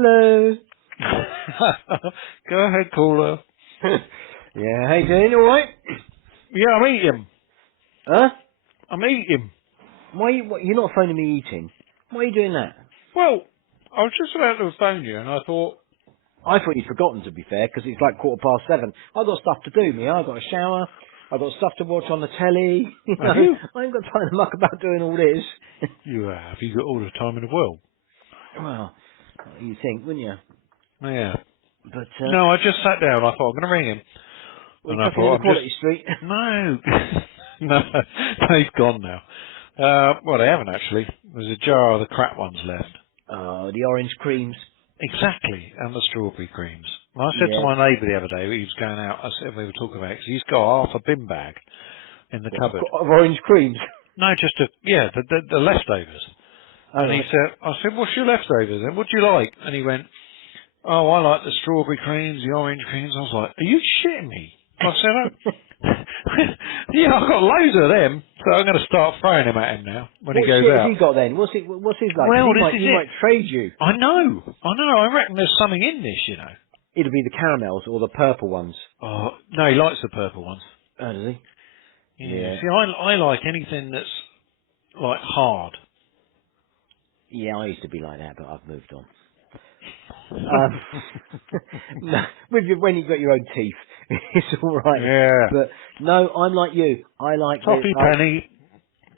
Hello. Go ahead, caller. Yeah, how you doing? All right? Yeah, I'm eating. Huh? I'm eating. Why you're not phoning me eating? Why are you doing that? Well, I was just about to phone you, and I thought, I thought you'd forgotten, to be fair, because it's like 7:15. I've got stuff to do, me. I've got a shower. I've got stuff to watch on the telly. have you? I ain't got time to muck about doing all this. You have. You got all the time in the world. Well, you think, wouldn't you? Yeah. But, No, I just sat down. I thought I'm going to ring him, we're and I tucking in thought the I'm just Quality Street. no, no, they've gone now. Well, they haven't actually. There's a jar of the crap ones left. Oh, the orange creams. Exactly, and the strawberry creams. And I said to Yeah. my neighbour the other day, he was going out, I said we were talking about it, 'cause he's got half a bin bag in the What, cupboard. of orange creams? No, just the leftovers. Oh, And he right. said, I said, what's your leftovers then? What do you like? And he went, oh, I like the strawberry creams, the orange creams. I was like, are you shitting me? I said, oh. Yeah, I've got loads of them, so I'm going to start throwing them at him now when he What goes shit has out. he got then? What's his like? 'Cause Well, he might trade you. I know. I reckon there's something in this, you know. It'll be the caramels or the purple ones. Oh, no, he likes the purple ones. Oh, does he? Yeah, Yeah. see, I like anything that's, like, hard. Yeah, I used to be like that, but I've moved on. No, when you've got your own teeth, it's all right. Yeah. But no, I'm like you. I like the. Toffee penny,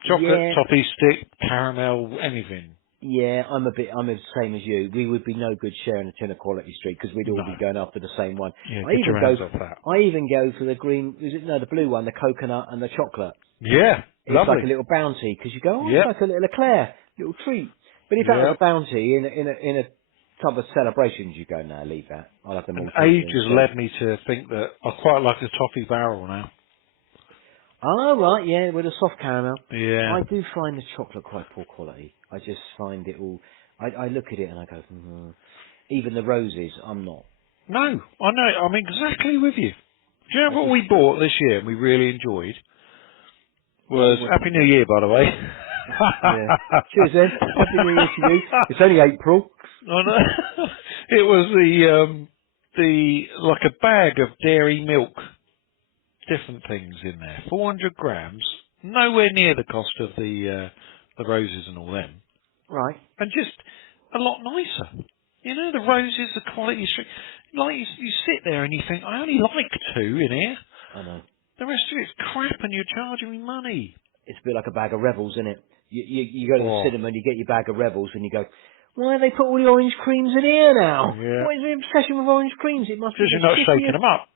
chocolate Yeah, toffee stick, caramel, anything. yeah. I'm the same as you. We would be no good sharing a tin of Quality Street because we'd all No. be going after the same one. Yeah, I get even your go. hands off that. I even go for the green. Is it no the blue one, the coconut and the chocolate. Yeah, It's like a lovely. little bounty because you go, oh, it's Yep. like a little eclair, little treat. But if that was a Yep. bounty in a tub of celebrations, you go, no, leave that. I'll have the And Malteser age has instead. led me to think that I quite like a toffee barrel now. Oh, right, yeah, with a soft caramel. Yeah. I do find the chocolate quite poor quality. I just find it all. I look at it and I go, even the roses, I'm not. No, I know. I'm exactly with you. Do you I know what just, we bought this year and we really enjoyed? well, Was Happy New Year, by the way. yeah. Cheers then. Happy New Year to you. It's only April. I know. It was the like a bag of dairy milk, different things in there, 400 grams, nowhere near the cost of the roses and all them, Right. and just a lot nicer. You know, the roses, the quality, like you sit there and you think, I only like two in here. I know. The rest of it's crap, and you're charging me money. It's a bit like a bag of Rebels, isn't it? You go to the Oh, cinema and you get your bag of Rebels and you go, why have they put all the orange creams in here now? yeah. What is the obsession with orange creams? It must be Because the you're not shaking shittiest. them up.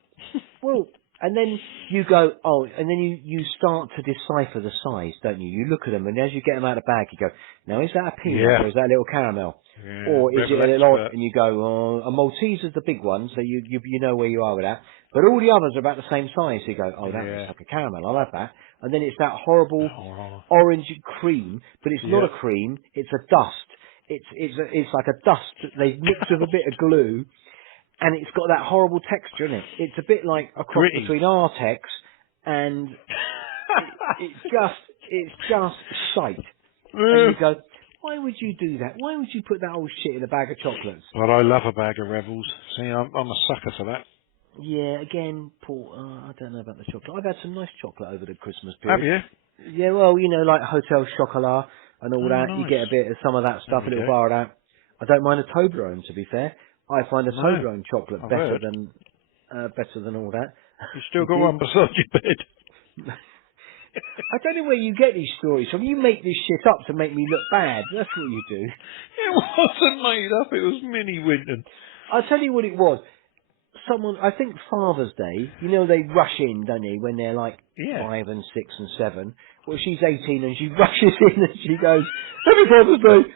Well, and then you go, oh, and then you start to decipher the size, don't you? You look at them and as you get them out of the bag, you go, now is that a peanut Yeah. or is that a little caramel? Yeah. Or is it Rebel a little, expert. and you go, oh, a Maltese is the big one, so you know where you are with that. But all the others are about the same size. So you go, oh, that looks Yeah. like a caramel, I'll have that. And then it's that horrible Oh, orange cream, but it's not yeah. a cream, it's a dust. It's like a dust that they've mixed with a bit of glue, and it's got that horrible texture in it. It's a bit like a cross Gritty. between Artex and it's just shite. And you go, why would you do that? Why would you put that old shit in a bag of chocolates? Well, I love a bag of Rebels. See, I'm a sucker for that. Yeah, again, Paul, I don't know about the chocolate. I've had some nice chocolate over the Christmas Have period. you? Yeah, well, you know, like Hotel Chocolat and all Oh, that. You nice. get a bit of some of that There stuff, a we little go. bar of that. I don't mind a Toblerone, to be fair. I find a No, Toblerone chocolate I've better heard. than all that. You still got Indeed. one beside your bed. I don't know where you get these stories from. You make this shit up to make me look bad. That's what you do. It wasn't made up. It was Minnie Winton. I'll tell you what it was. Someone, I think Father's Day, you know they rush in, don't they, when they're like Yeah. 5 and 6 and 7. Well, she's 18 and she rushes in and she goes, Happy Father's Day!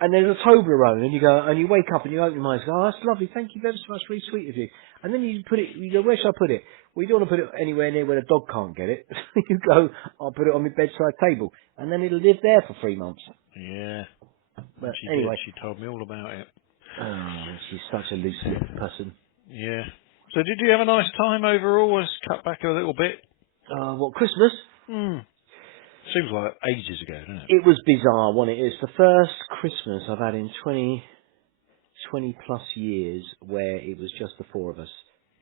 And there's a Toblerone and you go, and you wake up and you open your eyes and go, oh, that's lovely, thank you very so much, really sweet of you. And then you put it, you go, where shall I put it? Well, you don't want to put it anywhere near where the dog can't get it. You go, I'll put it on my bedside table. And then it'll live there for 3 months. Yeah. But She did. anyway, She told me all about it. oh, she's such a loose-lipped person. Yeah. So did you have a nice time overall? Let's cut back a little bit. What, Christmas? Hmm. Seems like ages ago, doesn't it? It was bizarre, wasn't it? It's the first Christmas I've had in 20 plus years where it was just the four of us,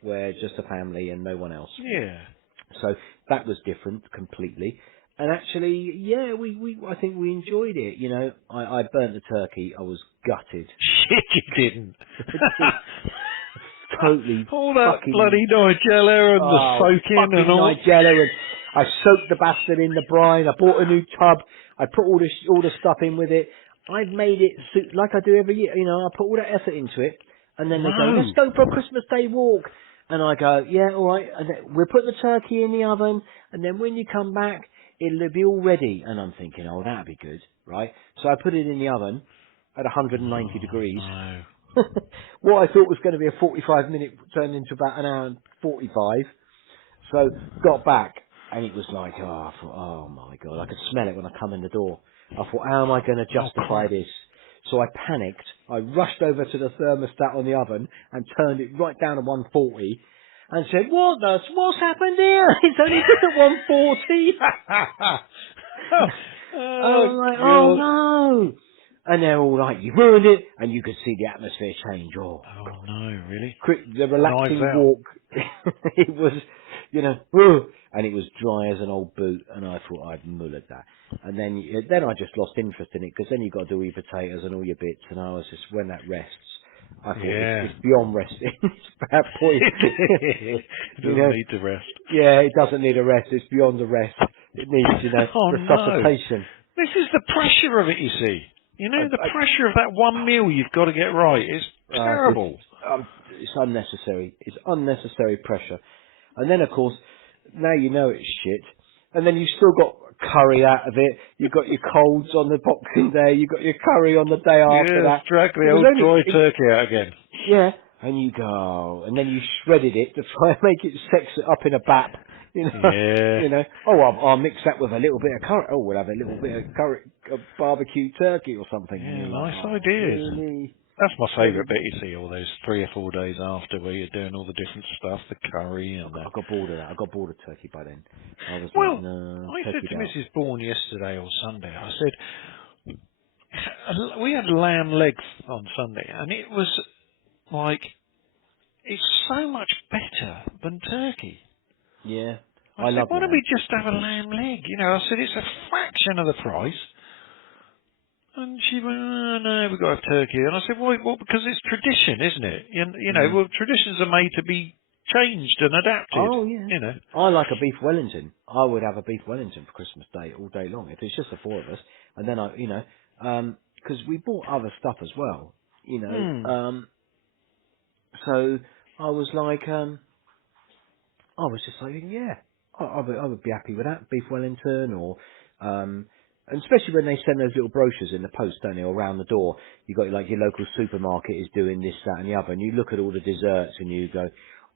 where just a family and no one else. Yeah. So that was different completely. And actually, yeah, I think we enjoyed it. You know, I burnt the turkey. I was gutted. Shit, you didn't. Totally All that fucking, bloody Nigella and the oh, soaking and fucking all. Nigella. And I soaked the bastard in the brine. I bought a new tub. I put all the stuff in with it. I've made it like I do every year. You know, I put all that effort into it. And then they go, let's No. go for a Christmas Day walk. And I go, yeah, all right. And then we'll put the turkey in the oven. And then when you come back, it'll be all ready. And I'm thinking, oh, that'd be good, right? So I put it in the oven at 190 degrees. No. What I thought was going to be a 45-minute turned into about an hour and 45. So got back, and it was like, oh, I thought, oh my God, I could smell it when I come in the door. I thought, how am I going to Oh, justify crap. this? So I panicked. I rushed over to the thermostat on the oven and turned it right down to 140 and said, what's happened here? It's only at 140. And Oh, I'm like, oh God. no. And they're all like, you ruined it. And you could see the atmosphere change. Oh, Oh, no, really? quick, the Knives relaxing out. walk. It was, you know, "Ugh," and it was dry as an old boot. And I thought I'd mullered that. And then I just lost interest in it because then you've got to do all your potatoes and all your bits. And I was just, when that rests, I thought Yeah. it's beyond resting. It's at that point. It You doesn't know, need to rest. yeah, it doesn't need a rest. It's beyond a rest. It needs, you know, Oh, no. resuscitation. This is the pressure of it, you see. You I, know, the I, pressure of that one meal you've got to get right is terrible. it's unnecessary. It's unnecessary pressure. And then, of course, now you know it's shit. And then you've still got curry out of it. You've got your colds on the Boxing Day. You've got your curry on the day after Yes, that. drag the It was old dry only, turkey out again. yeah. And you go, and then you shredded it to try and make it sex it up in a bap. You know, Yeah. you know. Oh, I'll mix that with a little bit of curry. Oh, we'll have a little bit of curry, barbecue turkey or something. And Yeah, you're like, nice oh, ideas. really? That's my Really? favourite bit, you see, all those 3 or 4 days after where you're doing all the different stuff, the curry and the... I got bored of that. I got bored of turkey by then. I was like, Well, no, I said turkey's to out. Mrs. Bourne yesterday or Sunday, I said, we had lamb legs on Sunday, and it was like, it's so much better than turkey. Yeah, I I said, love why don't we lamb. just have a lamb leg? You know, I said, it's a fraction of the price. And she went, oh, no, we've got to have turkey. And I said, well, because it's tradition, isn't it? You know, Mm. well, traditions are made to be changed and adapted, Oh yeah. you know. I like a beef Wellington. I would have a beef Wellington for Christmas Day all day long if it's just the four of us. And then I, you know, because we bought other stuff as well, you know. Hmm. So I was like, I was just like, yeah, I would be happy with that beef Wellington, or and especially when they send those little brochures in the post, don't they, or around the door. You got like your local supermarket is doing this, that, and the other, and you look at all the desserts and you go,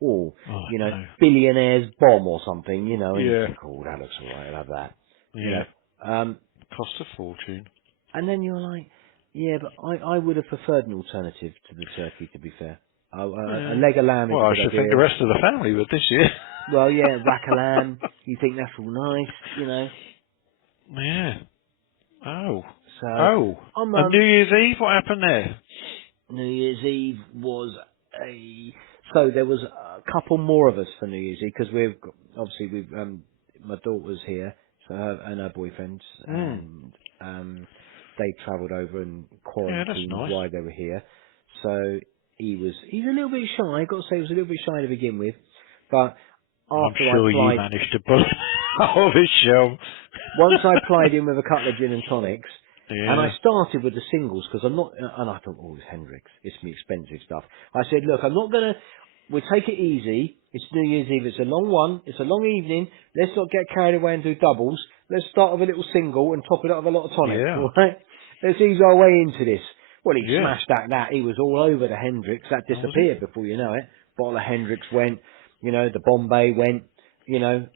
oh, Oh, you know, no. billionaire's bomb or something, you know, and you Yeah. think, oh, that looks alright, I'll have that, you Yeah. know. Cost a fortune. And then you're like, yeah, but I would have preferred an alternative to the turkey, to be fair. A Yeah. leg of lamb is Well, a I good should think the idea. rest of the family would this year. Well, yeah, rack of lamb, you think that's all nice, you know. Yeah. Oh. So, Oh. I'm, And New Year's Eve, what happened there? New Year's Eve was so there was a couple more of us for New Year's Eve, because my daughter's here, so and her boyfriend's, Hmm. and, they travelled over and Yeah, that's quarantined nice. while they were here. So he's a little bit shy, I've got to say he was a little bit shy to begin with, but I'm after I sure you plied, managed to pull it out of his shell. once I plied him with a couple of gin and tonics, and I Yeah. started with the singles because I'm not, and I thought, oh, it's Hendrix, it's me expensive stuff. I said, look, I'm not going to, we'll take it easy. It's New Year's Eve, it's a long one, it's a long evening. Let's not get carried away and do doubles. Let's start with a little single and top it up with a lot of tonic, Yeah. alright? Let's ease our way into this. Well, he Yeah. smashed that. He was all over the Hendrix. That How was he? disappeared before you know it. Bottle of Hendrix went, you know, the Bombay went, you know,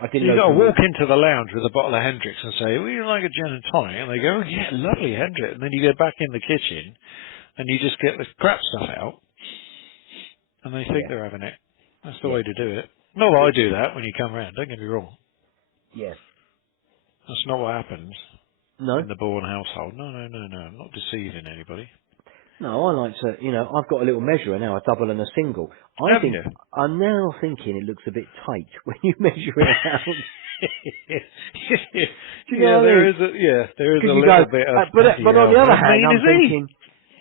I didn't You got to open the, walk into the lounge with a bottle of Hendrix and say, "Would you like a gin and tonic?" And they go, "Oh, yeah, lovely Hendrix." And then you go back in the kitchen and you just get the crap stuff out, and they think yeah, they're having it. That's the yeah. way to do it. Not that I It's, do that when you come round. Don't get me wrong. yeah. That's not what happens No? in the Bourne household. No, no, no, no. I'm not deceiving anybody. No, I like to, I've got a little measurer now, a double and a single. Have you? I'm now thinking it looks a bit tight when you measure it out. Do you know what I mean? There is Because a you go, little bit of, but on the other how hand, mean is he?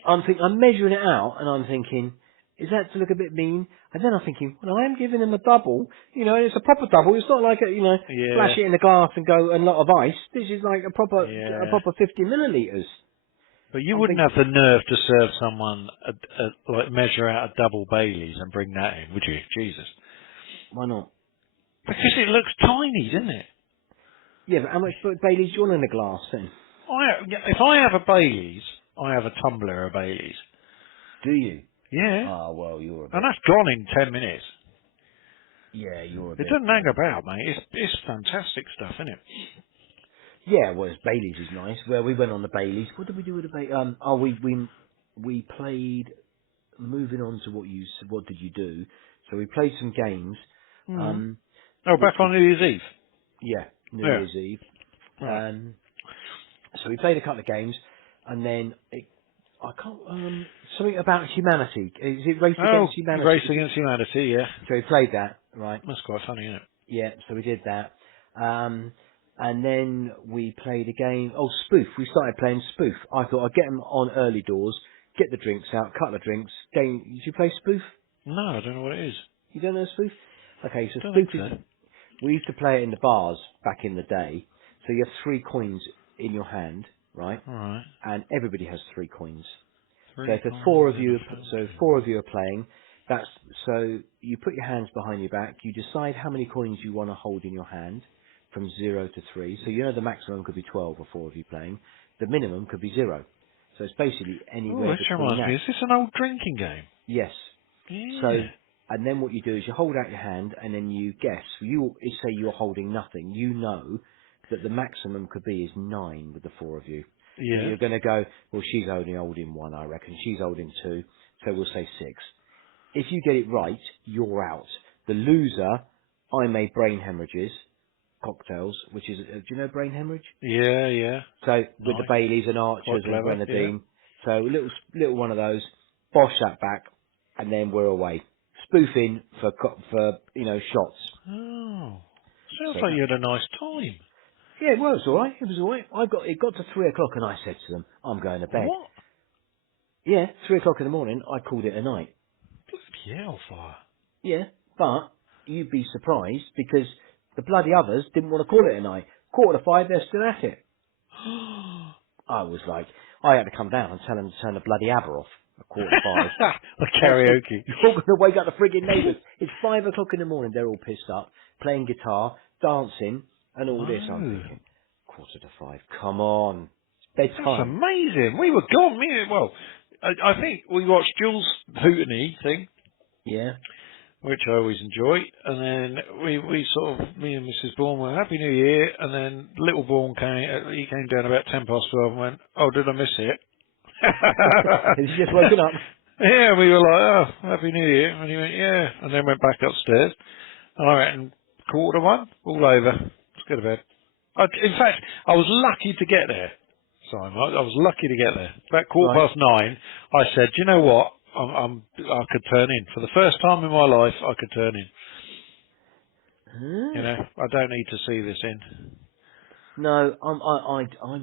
I'm measuring it out, and I'm thinking, is that to look a bit mean? And then I'm thinking, well, I am giving him a double. It's a proper double. It's not like Yeah, splash it in the glass and go a lot of ice. This is like a yeah. proper 50 millilitres. But you I'm wouldn't thinking, have the nerve to serve someone like measure out a double Bailey's and bring that in, would you? Jesus. why not? Because it looks tiny, doesn't it? Yeah, but how much Bailey's do you want in a glass then? If I have a Bailey's, I have a tumbler of Bailey's. Do you? Yeah. Ah, well, you're a And bit. that's gone in 10 minutes. Yeah, you're a It bit. doesn't hang about, mate. It's fantastic stuff, isn't it? Yeah, well, Bailey's is nice. Well, we went on the Bailey's. What did we do with the Bailey's? We played. Moving on to what did you do? So we played some games. Mm. Um, Oh, which back was on New Year's Eve. New Yeah. Year's Eve. Right. So we played a couple of games, and then I can't. Something about humanity. Is it Race Oh, Against Humanity? Race Against Humanity, yeah. So we played that, right? That's quite funny, isn't it? Yeah, so we did that. And then we played a game. Oh, Spoof. We started playing Spoof. I thought I'd get them on early doors, get the drinks out, couple of drinks. Game. Did you play Spoof? No, I don't know what it is. You don't know Spoof? Okay, so Don't Spoof think is. so. We used to play it in the bars back in the day. So you have 3 coins in your hand, right? Alright. And everybody has 3 coins. So 3 if the coins four of in you, a so fountain. 4 of you are playing, that's so you put your hands behind your back. You decide how many coins you want to hold in your hand, from 0 to 3. So the maximum could be 12 or 4 of you playing. The minimum could be 0. So it's basically Oh, anywhere this between reminds me. that. Is this an old drinking game? Yes. So Yeah. and then what you do is you hold out your hand and then you guess. You say you're holding nothing. You know that the maximum could be is 9 with the 4 of you. But Yeah. you're going to go, well, she's only holding 1, I reckon. She's holding 2, so we'll say 6. If you get it right, you're out. The loser, I made brain hemorrhages, cocktails, which is, do you know brain hemorrhage? Yeah, yeah. So with the Nice. Baileys and Quite Archers and clever, yeah. Grenadine. So little one of those, bosh that back, and then we're away. Spoofing for shots. Oh. Sounds So like that, you had a nice time. yeah, it was all right. It was all right. It got to 3 o'clock, and I said to them, "I'm going to bed." What? Yeah, 3 o'clock in the morning. I called it a night. Bloody hellfire. Yeah, but you'd be surprised because the bloody others didn't want to call it a night. 4:45, they're still at it. I was like, I had to come down and tell them to turn the bloody ABBA off at 4:45. A karaoke. You're going to wake up the frigging neighbours. It's 5 o'clock in the morning. They're all pissed up, playing guitar, dancing, and all this. I'm No. thinking, 4:45. Come on, it's That's bedtime. amazing. We were gone. I think we watched Jules' Hooteny thing, Yeah. which I always enjoy, and then we sort of, me and Mrs. Bourne were Happy New Year, and then little Bourne he came down about 12:10 and went, oh, did I miss it? Has he just woken up? Yeah, we were like, oh, Happy New Year, and he went, yeah, and then went back upstairs, and I reckon 1:15, all over, let's go to bed. In fact, I was lucky to get there, Simon. I was lucky to get there. About Right. 9:15, I said, do you know what? I could turn in. For the first time in my life, I could turn in. You Huh? know, I don't need to see this in. No, I'm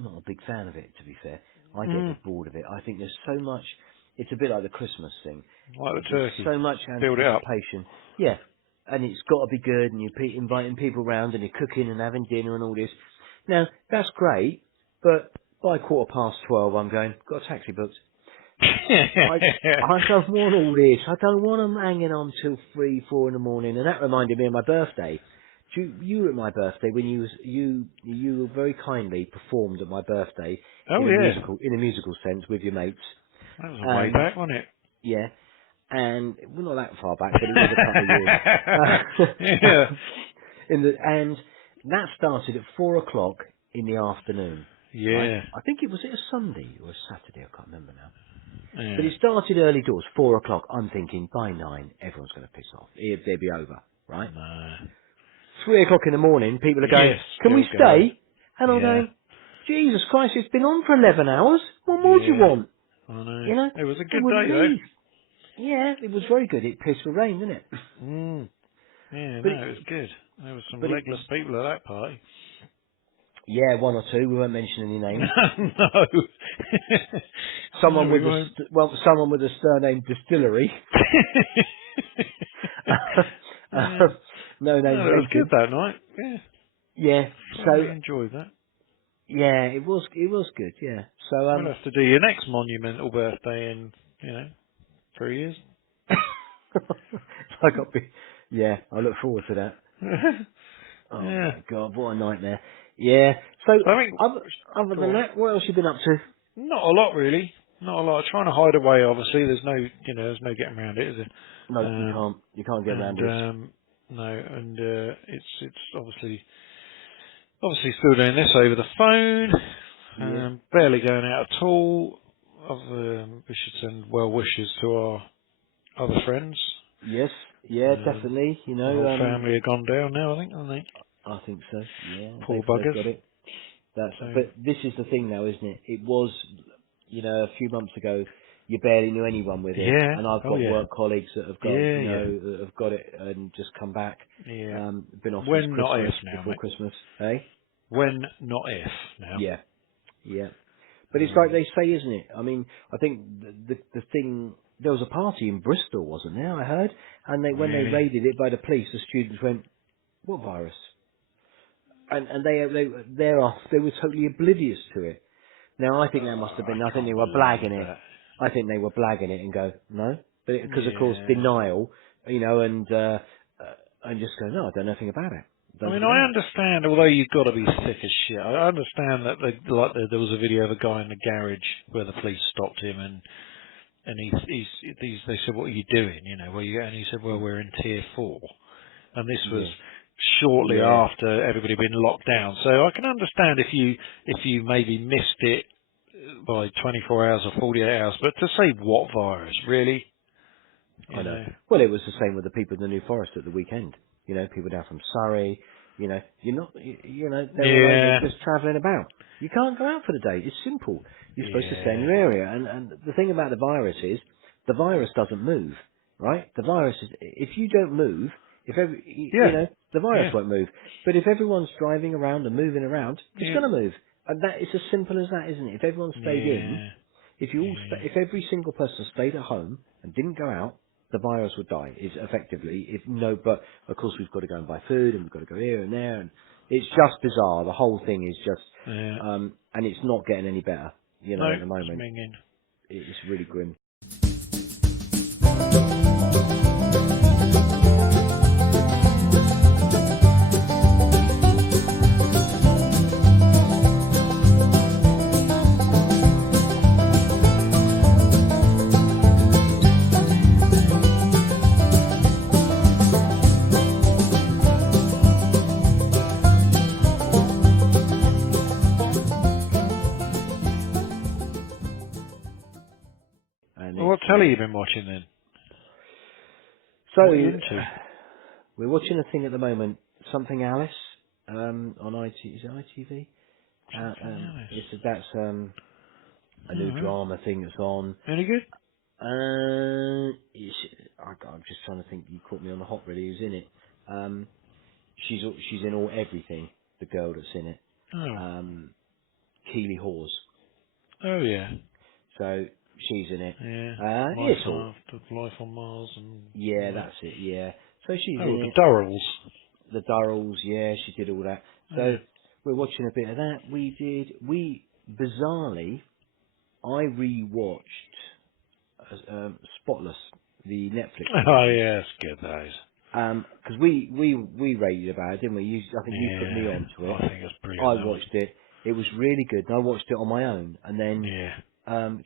not a big fan of it, to be fair. I get a Mm. bit bored of it. I think there's so much, it's a bit like the Christmas thing. Like the There's turkey. so much Build it up. anticipation. Yeah, and it's got to be good, and you're inviting people round, and you're cooking and having dinner and all this. Now, that's great, but by 12:15, I'm going, got a taxi booked. I don't want all this. I don't want them hanging on till 3, 4 in the morning. And that reminded me of my birthday. You were at my birthday when you very kindly performed at my birthday Oh, in yeah. a musical sense with your mates. That was a way And back, wasn't it? yeah, and well, not that far back, but it was a couple of years. Yeah. And that started at 4 o'clock in the afternoon. Right? Yeah. I think was it a Sunday or a Saturday? I can't remember now. Yeah. But it started early doors, 4 o'clock. I'm thinking by 9, everyone's going to piss off. They'll be over, right? No. 3 o'clock in the morning, people are going, Yes, can we still going. stay? And I'm Yeah. going, Jesus Christ, it's been on for 11 hours. What more do you Yeah. want? I know. You know, It was a they good wouldn't day though. leave. Yeah, it was very good. It pissed with rain, didn't it? Mm. Yeah, But no, it was good. There was some it was, legless people at that party. yeah, one or two. We won't mention any names. No. Someone No, we with won't. someone with a surname Distillery. Yeah. No No, names it was good mentioned. that night. Yeah. Yeah. So Thoroughly enjoyed that. yeah, it was good. Yeah. So We'll have to do your next monumental birthday in, 3 years. I got be. Yeah, I look forward to that. Oh Yeah. my god, what a nightmare. Yeah. So So I think, other go than on. that, what else you been up to? Not a lot really. Not a lot. Trying to hide away, obviously. There's no, there's no getting around it, is No, there? you can't get around And this. no, and it's obviously still doing this over the phone. Yeah. Barely going out at all. We should send well wishes to our other friends. Yes. Yeah, Um, definitely. You the whole know, family have gone down now, I think, haven't they? I think so. Yeah, Poor they've buggers. got it. So But this is the thing now, isn't it? It was, a few months ago, you barely knew anyone with it, yeah, and I've oh got yeah, work colleagues that have got, yeah, yeah, that have got it and just come back. yeah. Been off since When not Christmas, if now, before mate. Christmas, eh? When not if now. Yeah, yeah. But it's like Um, they say, isn't it? I mean, I think the thing, there was a party in Bristol, wasn't there? I heard, and when they really? raided it by the police, the students went, "What virus?" And they were totally oblivious to it. Now, I think that must have I been, I think they can't were believe blagging it. that. I think they were blagging it and go, no. Because, of course, Yeah. denial, and just go, no, I don't know anything about it. I Don't mean, think I about it. understand, although you've got to be thick as shit. I understand that, there was a video of a guy in the garage where the police stopped him, and they said, "What are you doing?" And he said, "Well, we're in tier 4," and this was Yeah. shortly Yeah. after everybody had been locked down. So I can understand if you maybe missed it by 24 hours or 48 hours, but to say what virus, really? I You know. know? Well, it was the same with the people in the New Forest at the weekend. People down from Surrey. You're not. They're all over Yeah, just travelling about. You can't go out for the day. It's simple. You're supposed to stay in yeah, your area. And the thing about the virus is, the virus doesn't move, right? The virus is, if you don't move, yeah, the virus yeah, won't move. But if everyone's driving around and moving around, it's yeah, going to move. And that it's as simple as that, isn't it? If everyone stayed in, yeah, yeah. if every single person stayed at home and didn't go out, the virus would die. Is effectively, if no, but of course we've got to go and buy food and we've got to go here and there, and it's just bizarre. The whole thing is just, Yeah. and it's not getting any better. No, At the it's moment, minging. it's really grim. And Well, it's what telly you been watching then? so What are you into? we're watching a thing at the moment, something Alice, on is it ITV? Something else. That's a new Alright. drama thing that's on. Any good? I'm just trying to think. You caught me on the hop. Really, who's in it? She's in everything. The girl that's in it, Oh. Keely Hawes. Oh yeah. So she's in it. Yeah. Life It's all. after Life on Mars and Yeah, all that. that's it. Yeah. So she's Oh, in the it. Durrells. The Durrells. Yeah, she did all that. So Yeah. we're watching a bit of that. We bizarrely, I rewatched Spotless, the Netflix Oh series. yeah, it's good those. Because we rated about it, didn't we? I think you put me Yeah. onto it. I think it's brilliant I that one. watched it. It was really good. And I watched it on my own. And then Yeah.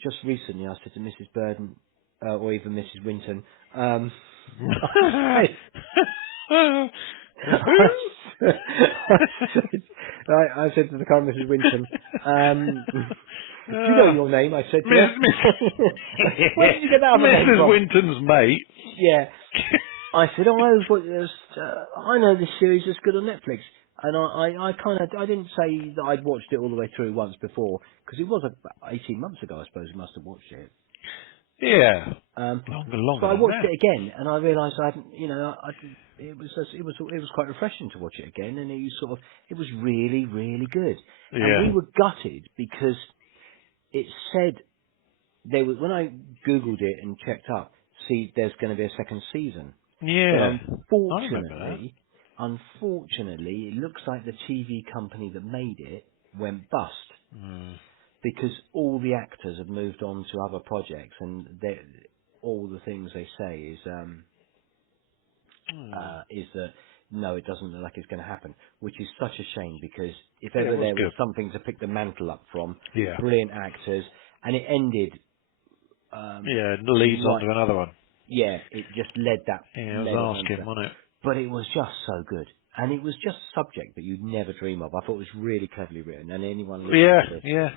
just recently, I said to Mrs. Burden, or even Mrs. Winton, I said, Who? I said to the kind Mrs. Winton, do you know Ah, your name? I said to her. Miss, Where did you get that other name Mrs. from? Winton's mate. Yeah. I said, I know this series is good on Netflix. And I kind of, I didn't say that I'd watched it all the way through once before, because it was about 18 months ago, I suppose, I must have watched it. Yeah. Um, Longer so I than watched that. it again, and I realised I hadn't, it was quite refreshing to watch it again, and it was really, really good. And we Yeah. were gutted because it said when I googled it and checked up, see, there's going to be a second season. But Yeah. I remember that. unfortunately, it looks like the TV company that made it went bust Mm. because all the actors have moved on to other projects, and all the things they say Mm. is that no, it doesn't look like it's going to happen, which is such a shame because if Yeah, it ever was there was good. something to pick the mantle up from, Yeah. brilliant actors, and it ended Yeah, it leads on right. to another one. Yeah, it just Yeah, led I it was on asking, to, wasn't it? but it was just so good, and it was just a subject that you'd never dream of. I thought it was really cleverly written, and anyone listening Yeah, to this, yeah.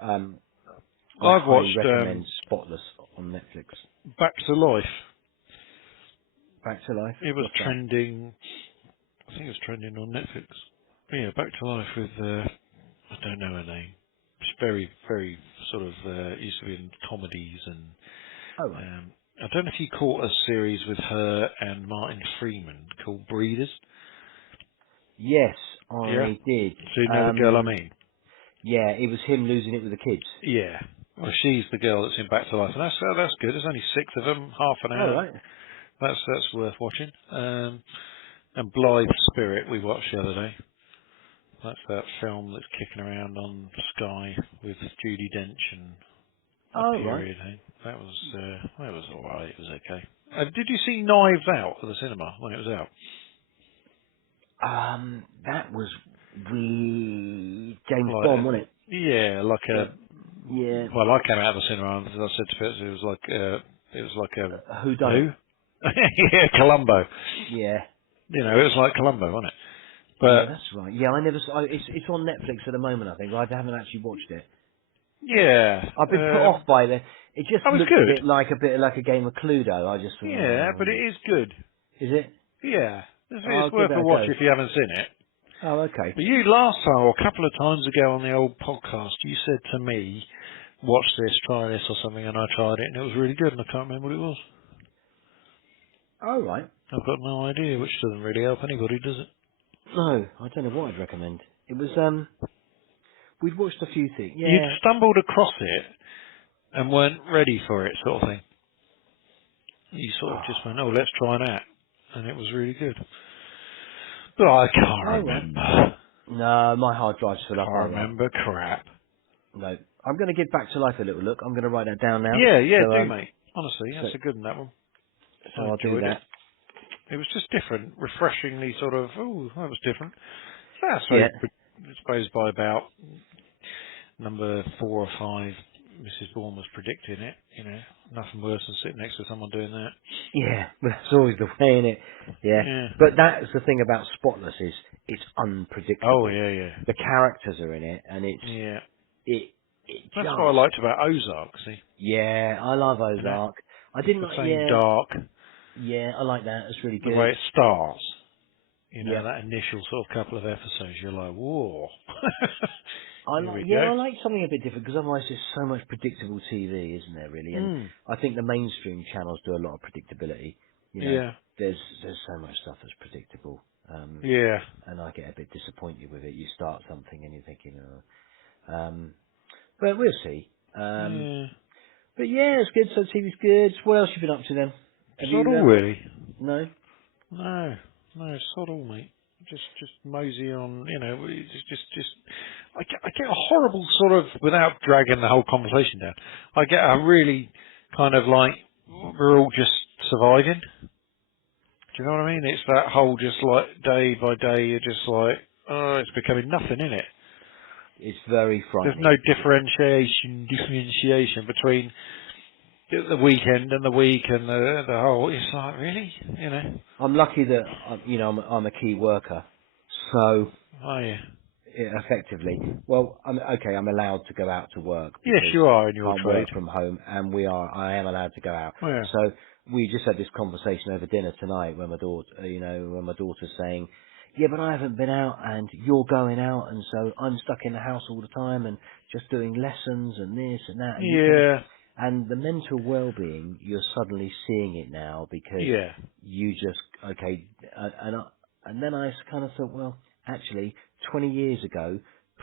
um, I I've highly watched recommend Spotless on Netflix. Back to Life. Back to Life. It was What's that? trending, I think it was trending on Netflix. Yeah, Back to Life with, I don't know her name. She's very, very sort of, used to be in comedies and, Oh right. I don't know if you caught a series with her and Martin Freeman called Breeders. Yes, Yeah? I did. So you know the girl I mean? Yeah, it was him losing it with the kids. Yeah. Well, she's the girl that's in Back to Life, and that's good. There's only 6 of them, half an Oh hour. right. That's worth watching. And Blithe Spirit we watched the other day. That's that film that's kicking around on Sky with Judi Dench and a Oh right. period thing. That was all right. It was okay. Did you see Knives Out at the cinema when it was out? That was with James Like, Bond, wasn't it? yeah, like a. Yeah. Well, I came out of the cinema and as I said to Fitz, it was like Who a done it? who? Yeah, Columbo. Yeah. You know, it was like Columbo, wasn't it? Yeah, But that's right. Yeah, I never. It's on Netflix at the moment. I think I haven't actually watched it. yeah, I've been put off by the. It just that was looked good. a bit like a game of Cluedo. I just thought, Yeah, but it oh, is good. is it? Yeah, I'll it's give worth that a a watch go. if you haven't seen it. Oh, okay. But you last time, or a couple of times ago on the old podcast, you said to me, watch this, try this or something, and I tried it and it was really good and I can't remember what it was. All right. I've got no idea, which doesn't really help anybody, does it? No, I don't know what I'd recommend. It was we'd watched a few things. You'd Yeah. stumbled across it and weren't ready for it, sort of thing. You sort of just went, oh, let's try that. And it was really good. But I All can't right. remember. No, my hard drive's full up. Can't remember crap. No, I'm going to give Back to Life a little look. I'm going to write that down now. Yeah, yeah, So do mate. Honestly, so that's a good one, that one. so I I'll do enjoyed it. that. It was just different, refreshingly sort of, oh, that was different. Yeah, so Yeah. I suppose by about number 4 or 5, Mrs. Bourne was predicting it. You know, nothing worse than sitting next to someone doing that. Yeah, but that's always the way, innit? Yeah. Yeah. But that's the thing about Spotless is it's Oh, unpredictable. yeah, yeah. The characters are in it, and Yeah. it That's what I just, liked about Ozark, see. yeah, I love You know, Ozark. I it's didn't the like, same yeah, dark, yeah, I like that. It's really the good. way it starts. You know, Yeah. that initial sort of couple of episodes, you're like, whoa. Here we I go. like something a bit different because otherwise there's so much predictable TV, isn't there? Really, and Mm. I think the mainstream channels do a lot of predictability. You know, Yeah. there's so much stuff that's predictable, Yeah. and I get a bit disappointed with it. You start something and you're thinking, but we'll see. Yeah. But yeah, it's good. So TV's good. What else you been up to then? Have Sod you? all, really. No. No, no, sod all, mate. Just mosey on, you know, just. I get a horrible sort of, without dragging the whole conversation down. I get a really kind of like we're all just surviving. Do you know what I mean? It's that whole just like day by day, you're just like, oh, it's becoming nothing, isn't it? It's very There's no frightening. differentiation between the weekend and the week and the whole. It's like really, you know. I'm lucky that I'm a key worker, so Oh yeah. effectively, well, I'm allowed to go out to work Yes, because you are in I your can't trade. work from home, and I am allowed to go out. Yeah. So we just had this conversation over dinner tonight when my daughter's saying, yeah, but I haven't been out and you're going out and so I'm stuck in the house all the time and just doing lessons and this and that and you can, Yeah. and the mental well-being, you're suddenly seeing it now because Yeah. you just, okay, and then I kind of thought, well, actually, 20 years ago,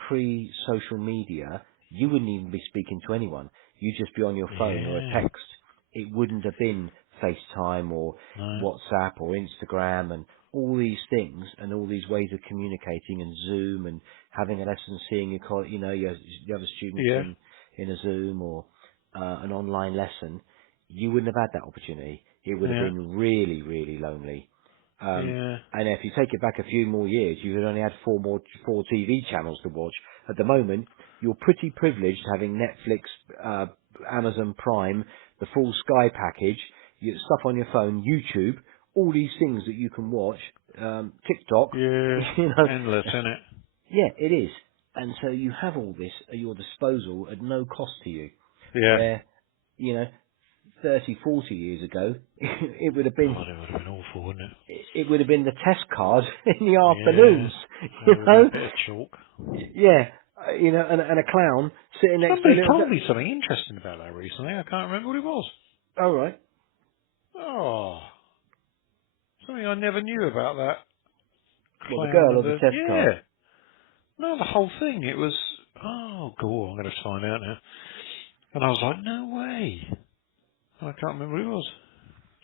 pre-social media, you wouldn't even be speaking to anyone. You'd just be on your phone or a Yeah. text. It wouldn't have been FaceTime or No. WhatsApp or Instagram and all these things and all these ways of communicating and Zoom and having a lesson, seeing your, your other students Yeah. in a Zoom or an online lesson, you wouldn't have had that opportunity. It would have Yeah. been really, really lonely. Yeah. And if you take it back a few more years, you would only had four TV channels to watch. At the moment, you're pretty privileged having Netflix, Amazon Prime, the full Sky package, stuff on your phone, YouTube, all these things that you can watch, TikTok, Yeah. you know. Endless, isn't it? Yeah, it is. And so you have all this at your disposal at no cost to you. Yeah. Where, you know, 30, 40 years ago, it would have been God, it would have been awful, wouldn't it? it would have been the test card in the Yeah. afternoons, you With a know. bit of chalk. Yeah, you know, and a clown sitting next to a Somebody little. told me something interesting about that recently. I can't remember what it was. All right. Oh, something I never knew about that Well, the clown girl of or the the... test card? Yeah. No, the whole thing. It was... Oh, God, I'm going to find out now. And I was like, no way. I can't remember what it was.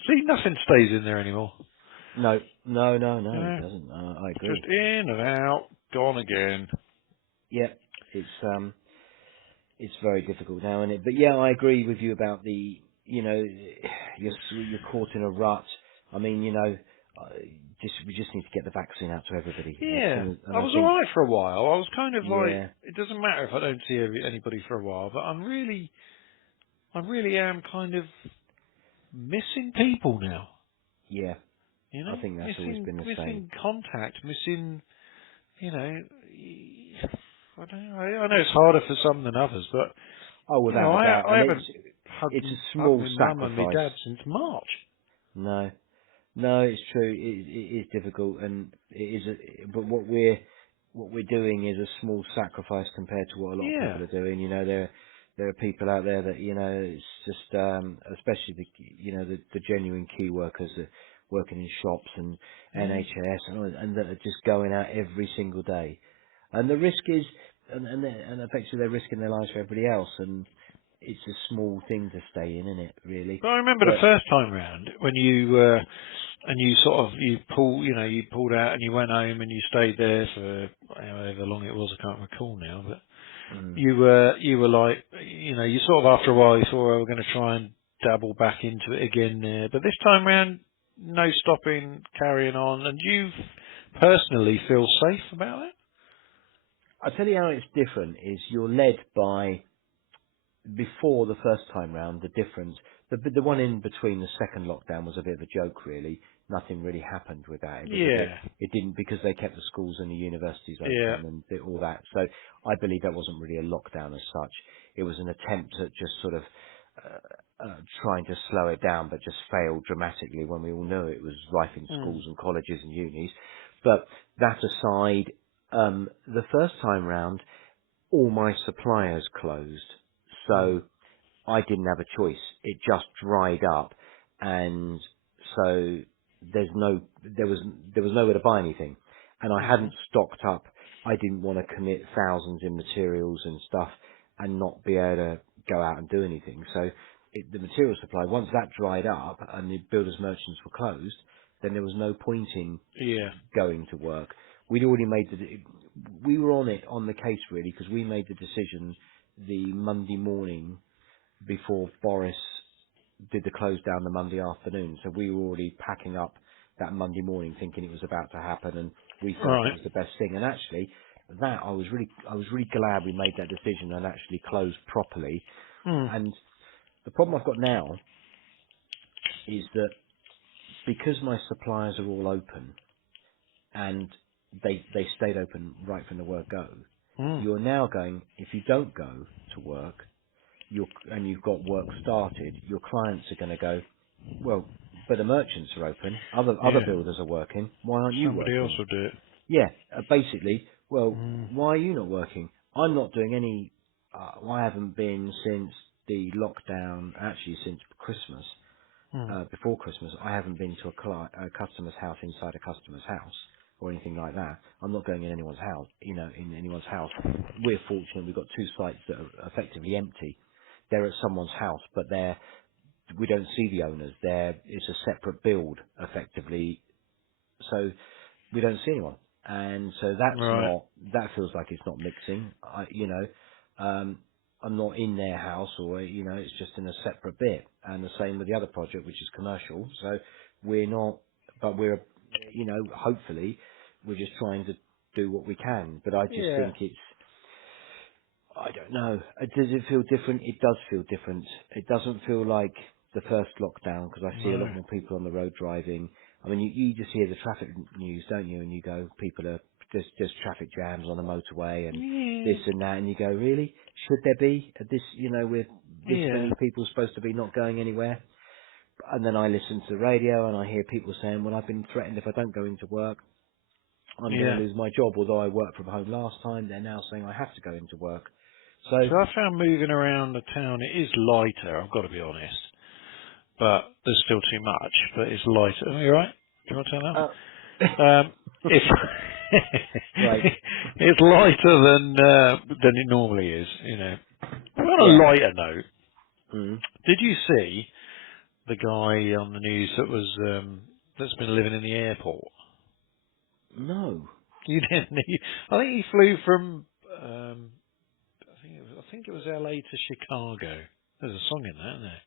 See, nothing stays in there anymore. No, no, no, You no. It know? doesn't. I Just agree. in and out, gone again. Yeah, it's very difficult now, isn't it? But yeah, I agree with you about the, you know, you're caught in a rut. I mean, you know, we just need to get the vaccine out to everybody as Yeah, soon as, and I I was think, alright for a while. I was kind of like, yeah, it doesn't matter if I don't see anybody for a while, but I really am kind of missing people now. yeah, You I know, think that's always been the same. missing contact, missing, you know, I don't know. I know it's harder for some than others, but Oh, you know, without a doubt, I and haven't it's a hugged small my mum and my sacrifice. dad since March. No, no, it's true. It is difficult, and it is. But what we're doing is a small sacrifice compared to what a lot of Yeah. people are doing. You know, there are people out there that, you know, it's just especially the genuine key workers that working in shops and Mm. NHS and that are just going out every single day, and the risk is and effectively they're risking their lives for everybody else, and it's a small thing to stay in, isn't it? Really, But I remember the but first time round when you and you sort of you pulled out and you went home and you stayed there for however long it was. I can't recall now, but mm, you were like, you sort of after a while you thought, oh, we're going to try and dabble back into it again there. But this time round, no stopping, carrying on. And you personally feel safe about it? I tell you how it's different is you're led by before the first time round, the difference, the one in between the second lockdown was a bit of a joke, really. Nothing really happened with that. It was a bit, Yeah, it didn't, because they kept the schools and the universities yeah, open and all that. So I believe that wasn't really a lockdown as such. It was an attempt at just sort of trying to slow it down, but just failed dramatically when we all knew it was rife in mm, schools and colleges and unis. But that aside, the first time round, all my suppliers closed. mm, So I didn't have a choice. It just dried up, and so there was nowhere to buy anything, and I hmm hadn't stocked up. I didn't want to commit thousands in materials and stuff and not be able to go out and do anything. So the material supply, once that dried up and the builders merchants were closed, then there was no point in yeah, going to work. We'd already made we were on the case really, because we made the decision the Monday morning before Boris did the close down the Monday afternoon. So we were already packing up that Monday morning thinking it was about to happen, and we felt it right, was the best thing. And actually, that I was really glad we made that decision and actually closed properly. mm, And the problem I've got now is that because my suppliers are all open and they stayed open right from the word go, mm, you're now going, if you don't go to work, and you've got work started, your clients are going to go, well, but the merchants are open, other yeah. builders are working, why aren't you Somebody else working? will do it. Yeah, basically, well, Mm. why are you not working? I'm not doing any, I haven't been since the lockdown, actually since Christmas, Mm. before Christmas, I haven't been to a customer's house inside a customer's house or anything like that. I'm not going in anyone's house, in anyone's house. We're fortunate we've got two sites that are effectively empty. They're at someone's house, but we don't see the owners. It's a separate build, effectively, so we don't see anyone. And so Right. that feels like it's not mixing. I'm not in their house or, it's just in a separate bit. And the same with the other project, which is commercial. So we're not, but we're, hopefully we're just trying to do what we can. But I just Yeah. think I don't know. Does it feel different? It does feel different. It doesn't feel like the first lockdown because I see a No. lot more people on the road driving. I mean, you just hear the traffic news, don't you? And you go, people are there's traffic jams on the motorway and Yeah. this and that, and you go, really? Should there be at this? With this Yeah. many people supposed to be not going anywhere? And then I listen to the radio and I hear people saying, well, I've been threatened if I don't go into work, I'm going Yeah. to lose my job. Although I worked from home last time, they're now saying I have to go into work. So, So I found moving around the town, it is lighter, I've got to be honest. But there's still too much, but it's lighter. Are you right? Do you want to turn that off? uh, It's right, it's lighter than it normally is, On a yeah. lighter note, Mm. did you see the guy on the news that's been living in the airport? No. You didn't. I think he flew from. I think it was LA to Chicago. There's a song in that, isn't there?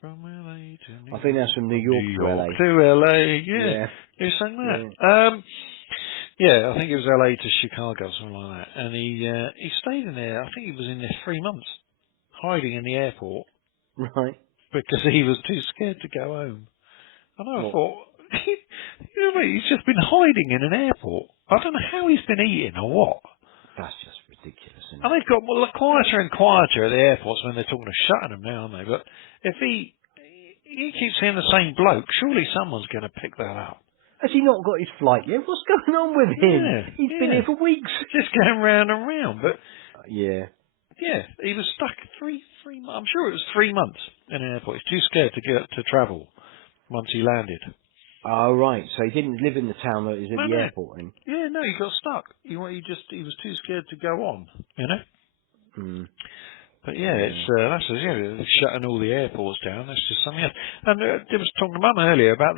From LA to I New think York. that's from New From York New to York LA. to LA. Yeah, Yeah, who sang yeah. that? Yeah, I think it was LA to Chicago, something like that. And he stayed in there. I think he was in there 3 months, hiding in the airport Right. because he was too scared to go home. And I Well, thought, he's just been hiding in an airport. I don't know how he's been eating or what. that's just ridiculous, isn't And it? they've got quieter and quieter at the airports when they're talking of shutting them now, aren't they? But if he keeps seeing the same bloke, surely someone's going to pick that up. Has he not got his flight yet? What's going on with him? Yeah, He's been yeah. here for weeks. Just going round and round. But Yeah. yeah, he was stuck three. I'm sure it was 3 months in an airport. He's too scared to get to travel once he landed. Oh, right. So he didn't live in the town that is at No, the no. airport, and Yeah, no, he got stuck. He was too scared to go on. hmm. But yeah, Yeah. they're shutting all the airports down. That's just something else. And I was talking to Mum earlier about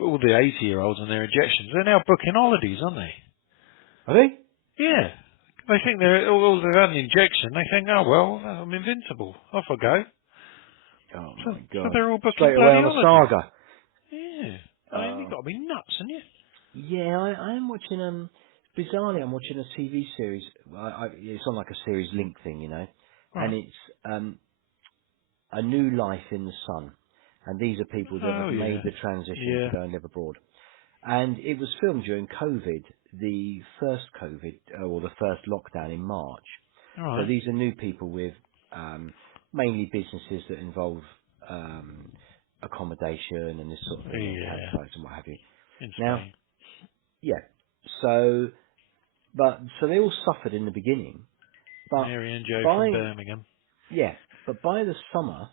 all the 80-year-olds and their injections. They're now booking holidays, aren't they? Are they? Yeah. They think they've had an injection. They think, oh well, I'm invincible. Off I go. Oh So, my so God. they're all booking Straight away bloody on a holidays. saga. Yeah. I mean, you've Oh. got to be nuts, haven't you? Yeah, I am watching, bizarrely, I'm watching a TV series. It's on like a series link thing, and Right. it's, A New Life in the Sun. And these are people that Oh have made yeah. the transition to Yeah. go and live abroad. And it was filmed during COVID, the first COVID, or the first lockdown in March. All So right. these are new people with mainly businesses that involve accommodation and this sort of thing, and Yeah. campsites and what have you. In Now, Spain. yeah, so so they all suffered in the beginning, but Mary and Joe from by Birmingham. yeah, but by the summer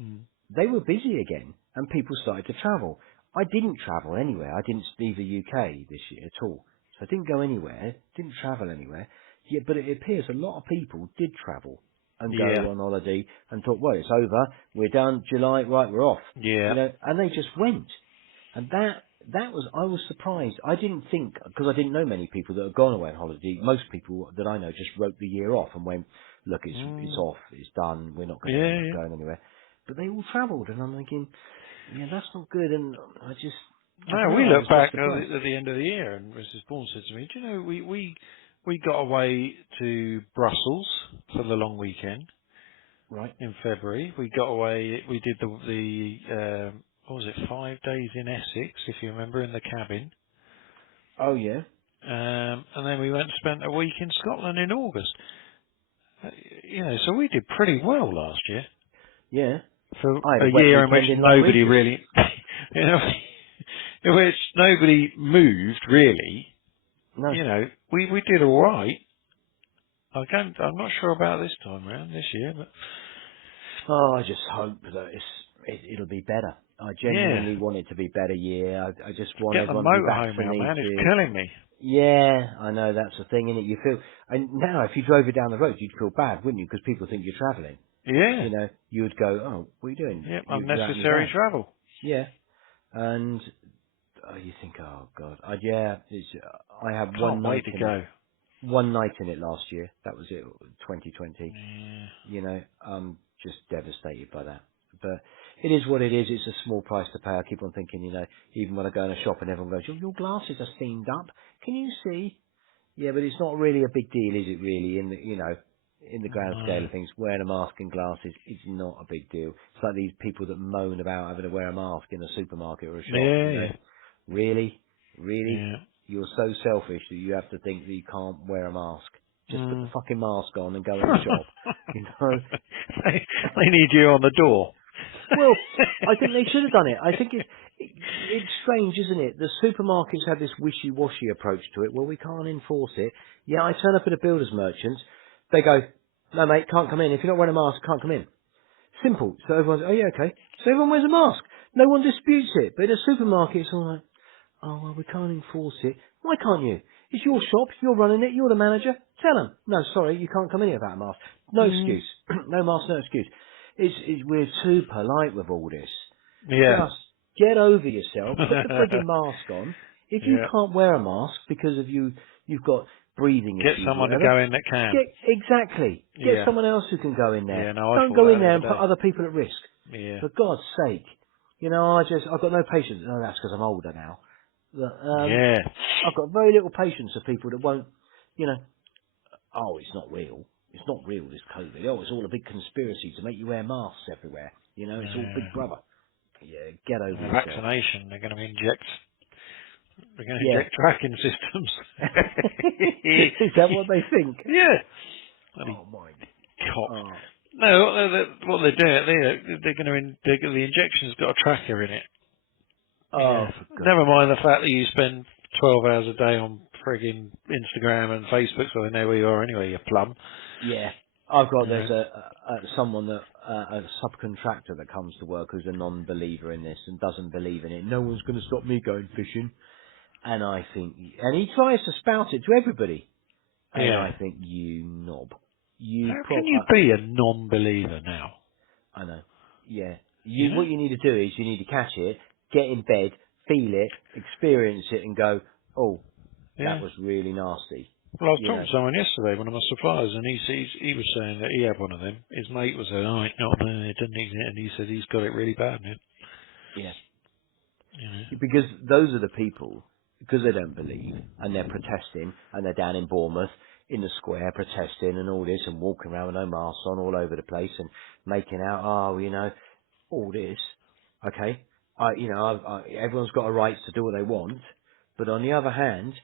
Mm. they were busy again, and people started to travel. I didn't travel anywhere. I didn't leave the UK this year at all, so I didn't go anywhere, didn't travel anywhere. Yeah, but it appears a lot of people did travel and Yeah. go on holiday and thought, well, it's over, we're done, July, right, we're off, Yeah. and they just went. And I was surprised. I didn't think, because I didn't know many people that had gone away on holiday. Most people that I know just wrote the year off and went, look, it's Mm. off, it's done, we're not going to Yeah. end up Yeah. going anywhere. But they all travelled, and I'm thinking, yeah, that's not good. And I No, don't we know, I look was just back surprised. at the end of the year, and Mrs. Bourne said to me, "Do you know we got away to Brussels for the long weekend Right? in February. We got away. We did the what was it, 5 days in Essex, if you remember, in the cabin, Oh yeah, and then we went and spent a week in Scotland in August. So we did pretty well last year yeah. for I had a a wet year in which weekend in Lake nobody Regis. really, you know, in which nobody moved really. No. you know, we did all right. I'm not sure about this time round, this year, but Oh, I just hope that it'll be better. I yeah. genuinely want it to be better year. I just want Get the everyone to be motorhome out, man. It's vaccinated. killing me. Yeah, I know that's the thing, innit? You feel, and now if you drove it down the road, you'd feel bad, wouldn't you? Because people think you're travelling. Yeah. You know, you would go, oh, what are you doing? Yep, You're out in your unnecessary van. travel. Yeah, and you think, oh god, yeah, I had one Can't night wait to in it. go. One night in it last year. That was it, 2020. Yeah. You know, I'm just devastated by that. But it is what it is. It's a small price to pay. I keep on thinking, you know, even when I go in a shop and everyone goes, your glasses are steamed up. Can you see? Yeah, but it's not really a big deal, is it really? In the, you know, in the grand scale No. of things, wearing a mask and glasses, it's not a big deal. It's like these people that moan about having to wear a mask in a supermarket or a shop, Yeah, you know. yeah. Really? Really? Yeah. You're so selfish that you have to think that you can't wear a mask. Just put the Mm. fucking mask on and go in the shop, you know. they need you on the door. Well, I think they should have done it. I think it's strange, isn't it? The supermarkets have this wishy-washy approach to it. Well, we can't enforce it. Yeah, I turn up at a builder's merchant. They go, no, mate, can't come in. If you're not wearing a mask, can't come in. Simple. So everyone's, oh, yeah, okay. So everyone wears a mask. No one disputes it. But in a supermarket, it's all like, oh, well, we can't enforce it. Why can't you? It's your shop. You're running it. You're the manager. Tell them. No, sorry, you can't come in here without a mask. No Mm. excuse. No mask, no excuse. We're too polite with all this. Yeah. Just get over yourself. Put the frigging mask on. If you Yeah. can't wear a mask because of you've got breathing Get issues or someone to whatever, go in that can. get Yeah. someone else who can go in there. Yeah, no, I Don't thought go that in the there other and put day. other people at risk. Yeah. For God's sake. You know, I've got no patience. Oh, that's because I'm older now. But, Yeah. I've got very little patience for people that won't, you know, oh, it's not real. It's not real, this COVID. Oh, it's all a big conspiracy to make you wear masks everywhere. You know, it's all Yeah. Big Brother. Yeah, get over And yourself. vaccination, they're going to inject. They're going to Yeah. inject tracking systems. Is that what they think? yeah. Bloody Oh, my. cops. Oh, No, what they're doing, they're going to, the injection's got a tracker in it. oh Yeah. for God's Never mind sake. the fact that you spend 12 hours a day on frigging Instagram and Facebook, so they know where you are anyway, you plum. Yeah. I've got, Yeah. there's someone that, a subcontractor that comes to work who's a non-believer in this and doesn't believe in it. No one's going to stop me going fishing. And I think, and he tries to spout it to everybody. And Yeah. I think, you knob. How can you be a non-believer now? I know. Yeah. You know? What you need to do is you need to catch it, get in bed, feel it, experience it and go, oh, that Yeah. was really nasty. Well, I was You talking know? to someone yesterday, one of my suppliers, and he was saying that he had one of them. His mate was saying, oh, it's not there, it doesn't exist, and he said he's got it really bad now. Yeah. You know? Because those are the people, because they don't believe, and they're protesting, and they're down in Bournemouth, in the square, protesting and all this, and walking around with no masks on all over the place, and making out, oh, you know, all this, okay, everyone's got a right to do what they want, but on the other hand,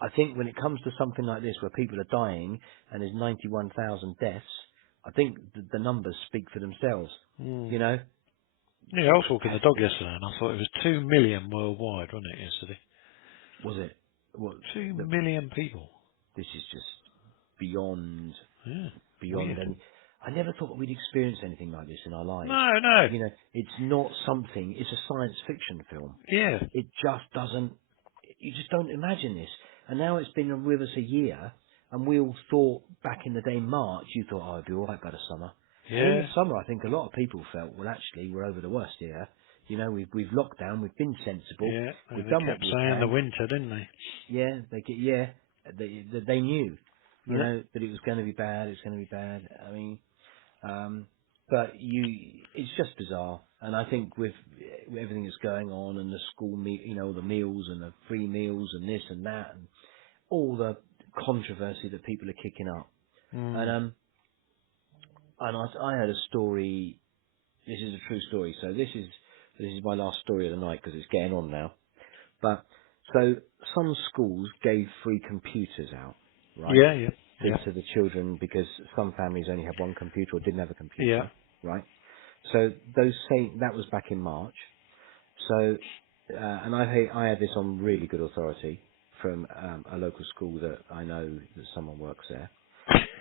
I think when it comes to something like this, where people are dying, and there's 91,000 deaths, I think the numbers speak for themselves, Mm. you know? Yeah, I was walking the dog yesterday, and I thought it was 2 million worldwide, wasn't it, yesterday? Was it? What? 2 million people. This is just beyond Yeah, weird. any. I never thought we'd experience anything like this in our lives. No, no. You know, it's not something. It's a science fiction film. Yeah. It just doesn't. You just don't imagine this. And now it's been with us a year, and we all thought back in the day, March, you thought, oh, it'd be all right by the summer. And in the Yeah. summer, I think a lot of people felt, well, actually, we're over the worst here. You know, we've locked down, we've been sensible, Yeah. we've And they done what kept we saying the can. winter, didn't they? Yeah, they knew, you Yeah. know, that it was going to be bad. It's going to be bad. I mean, but it's just bizarre. And I think with everything that's going on and the school you know, the meals and the free meals and this and that and all the controversy that people are kicking up. And Mm. I heard a story. This is a true story. So this is my last story of the night because it's getting on now. But so some schools gave free computers out, right, Yeah, yeah. Yeah. to the children because some families only had one computer or didn't have a Yeah. computer, right? So that was back in March. So and I had this on really good authority from a local school that I know that someone works there,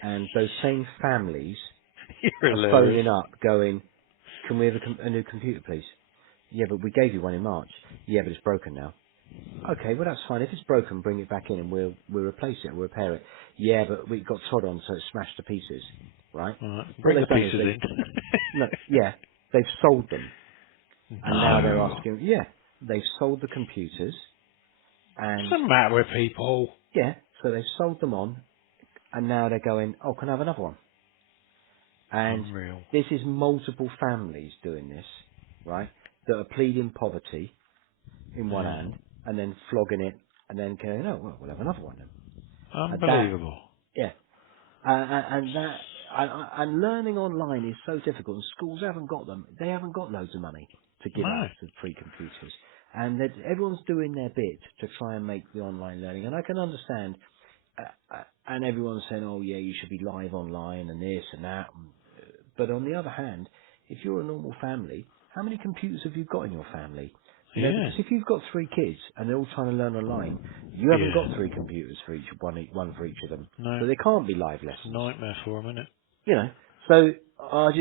and those same families You're are hilarious. phoning up, going, "Can we have a new computer, please?" Yeah, but we gave you one in March. Yeah, but it's broken now. Okay, well that's fine. If it's broken, bring it back in and we'll replace it, we'll repair it. Yeah, but we got trod on, so it's smashed to pieces, right? Right, What bring the they've done is pieces in. they've sold them, and now they're No. asking, they've sold the computers, What's and the matter with people? so they've sold them on, and now they're going, oh, can I have another one? And Unreal. this is multiple families doing this, right? That are pleading poverty in one Yeah. hand, and then flogging it, and then going, oh, well, we'll have another one then. And that, Unbelievable. yeah. And that, and learning online is so difficult, and schools haven't got them. They haven't got loads of money to give No. out to free computers. And everyone's doing their bit to try and make the online learning. And I can understand, and everyone's saying, oh yeah, you should be live online and this and that. But on the other hand, if you're a normal family, how many computers have you got in your family? You know, Yeah. because if you've got 3 kids and they're all trying to learn online, you haven't got Yeah. 3 computers for one for each of them. No. So they can't be live It's a lessons. nightmare for them, isn't it? You know, so I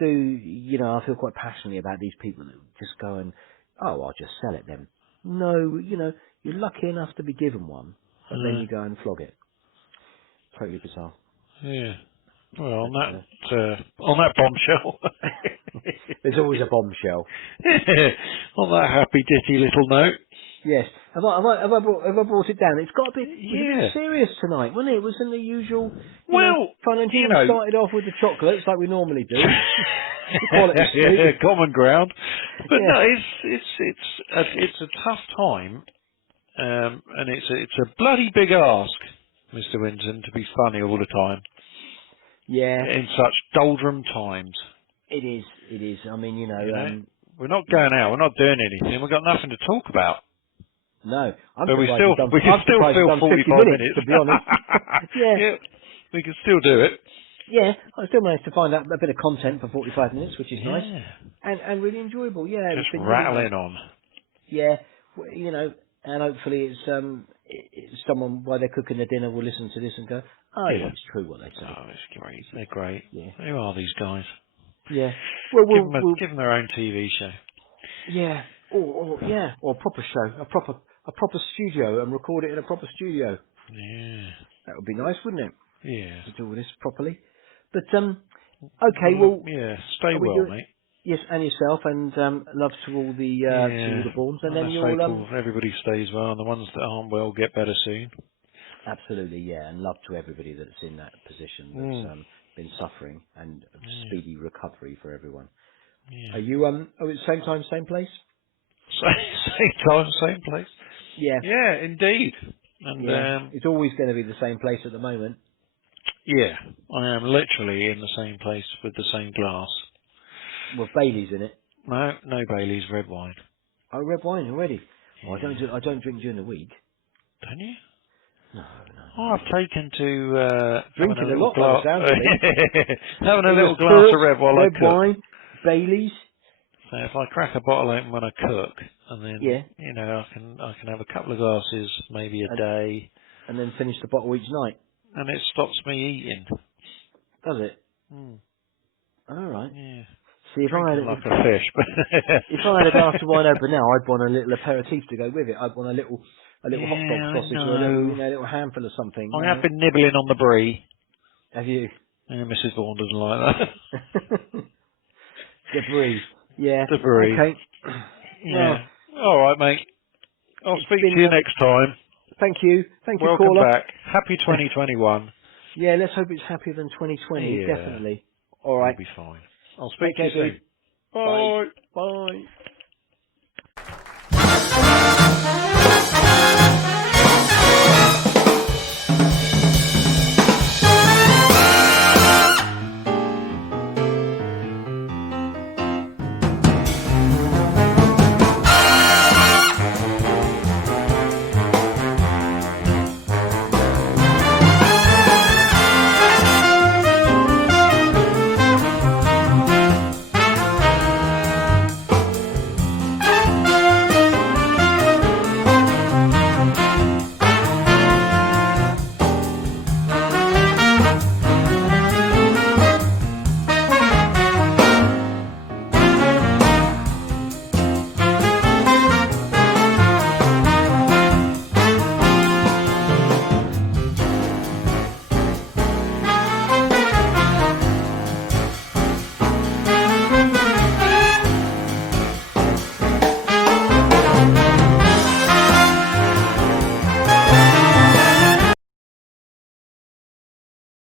do, I feel quite passionately about these people that just go and, oh, I'll just sell it then. No, you're lucky enough to be given one, but then you go and flog it. Totally bizarre. Yeah. Well, on But, that bombshell. there's always a bombshell. On that happy ditty little note. Yes. Have I brought it down? It's got a bit, it was a Yeah. bit serious tonight, wasn't it? It wasn't the usual, Well, fun and you we know. started off with the chocolates like we normally do. Quality street. Yeah, common ground. But Yeah. no, it's a tough time, and it's a bloody big ask, Mr. Winton, to be funny all the time Yeah, in such doldrum times. it is. It is. I mean, You know, we're not going out, we're not doing anything, we've got nothing to talk about. no. I'm But we surprised you've done. can I'm still surprised you've fill done 50 45 minutes, minutes. to be honest. Yeah. Yeah, we can still do it. Yeah. I still managed to find out a bit of content for 45 minutes, which is nice Yeah, and really enjoyable. Yeah, just it's been really nice. rattling on. Yeah, and hopefully it's someone while they're cooking their dinner will listen to this and go, oh yeah, Yeah. it's true what they say. Oh, it's great. They're great. Yeah, Who are these guys? yeah. Well, we'll Give them their own TV show. yeah, or a proper show, a proper studio, and record it in a proper studio. Yeah. That would be nice, wouldn't it? Yeah. To do all this properly. But okay, well, Yeah. Stay are we well, doing? mate. Yes, and yourself, and love to all the Yeah. Borns, and then Let's you'll hope everybody stays well, and the ones that aren't well get better soon. absolutely, yeah, and love to everybody that's in that position that's been suffering, and Yeah. speedy recovery for everyone. Yeah. Are you same time, same place? Same time, same place. Yeah, Yeah, indeed. And yeah. It's always going to be the same place at the moment. yeah, I am literally in the same place with the same glass. With Bailey's in it. No Bailey's red wine. Oh, red wine already. Oh, Yeah. I don't drink during the week. Don't you? No. Oh, I've taken to having Drinking a a little lot by the glass, sounds of things. having a It little was glass of port, red while I red cook. wine, Bailey's. So if I crack a bottle open when I cook, and then Yeah, I can have a couple of glasses maybe a day, and then finish the bottle each night. and it stops me eating. Does it? Mm, All right. yeah, See, if I drinking had like a fish. if I had a glass of wine open now, I'd want a little aperitif to go with it. I'd want a little Yeah, hot dog I sausage or a know. little handful of something. I have been nibbling on the brie. Have you? Yeah, Mrs. Vaughan doesn't like that. Debris. Yeah. The brie. Okay. Well, Yeah. All right, mate. I'll it's speak been. to you next time. Thank you. Thank you, Welcome caller. back. Happy 2021. Yeah, let's hope it's happier than 2020. Yeah. Definitely. All We'll right. be fine. I'll speak Take to you care, soon. dude. Bye. Bye. Bye.